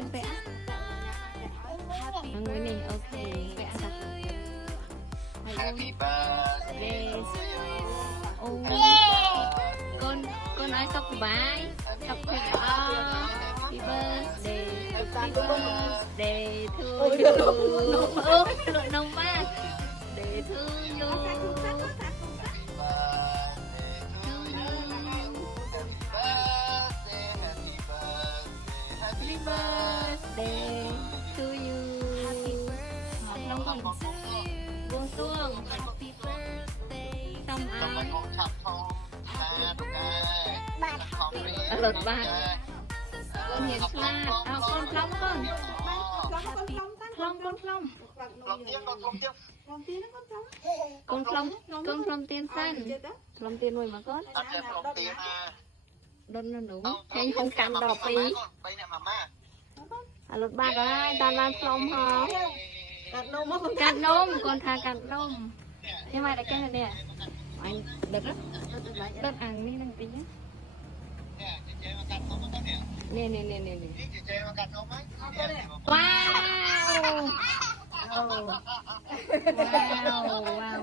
con vẽ người này ok vẽ sao Happy birthday to you. ô con nói sọc bái sọc thì happy birthday to you lụi nông ba để to you Happy birthday, birthday to you nông con buông xuông xong ai lột bạc con hiền pha con plong con plong con plong tiên xanh plong tiên nuôi mà con đôn nó đúng hay không cầm đỏ pí lột bạc á ta làm plong hả cắt nôm con thà cắt nôm nhưng mà đã cái này nè anh đợt đó đợt ăn đi đằng tí nhá nè wow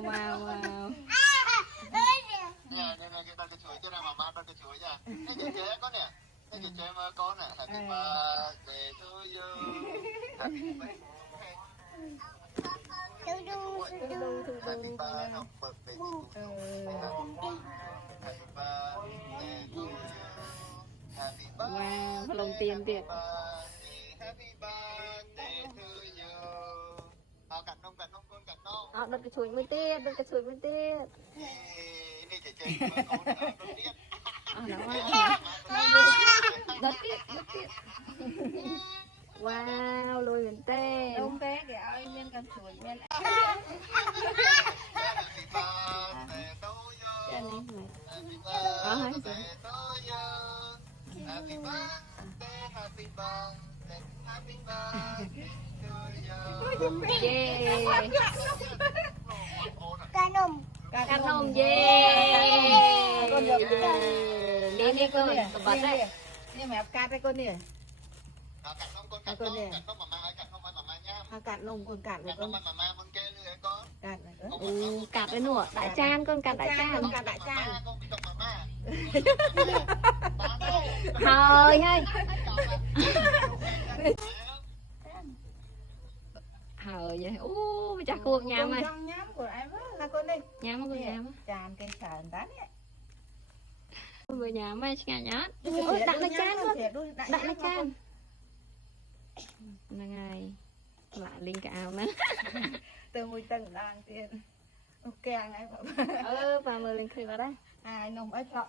wow lồng tiền tiệt đợt cái chuối mới tiệt đợt cái chuối mới tiệt đợt tiệt wow lùi mình tê đúng thế để ơi miên cần chuối miên yeah cá nôm yeah con được đi con bật đấy nhưng mà cắt cái con nè cắt nôm con cắt với con cặp với nụa đại chan con cặp đại chan thôi hay hời vậy chắc cuộc nhà mày nhám của em là con đi nhám con nhà mà tràn cây sờn tán vừa nhà mày nhà nhát đặt lại chan con đặt lại chan là ngày lại linh cả áo nữa từ mùi tầng đang tiền ok ngay và mời lên khơi vào đây ai nông ấy lọ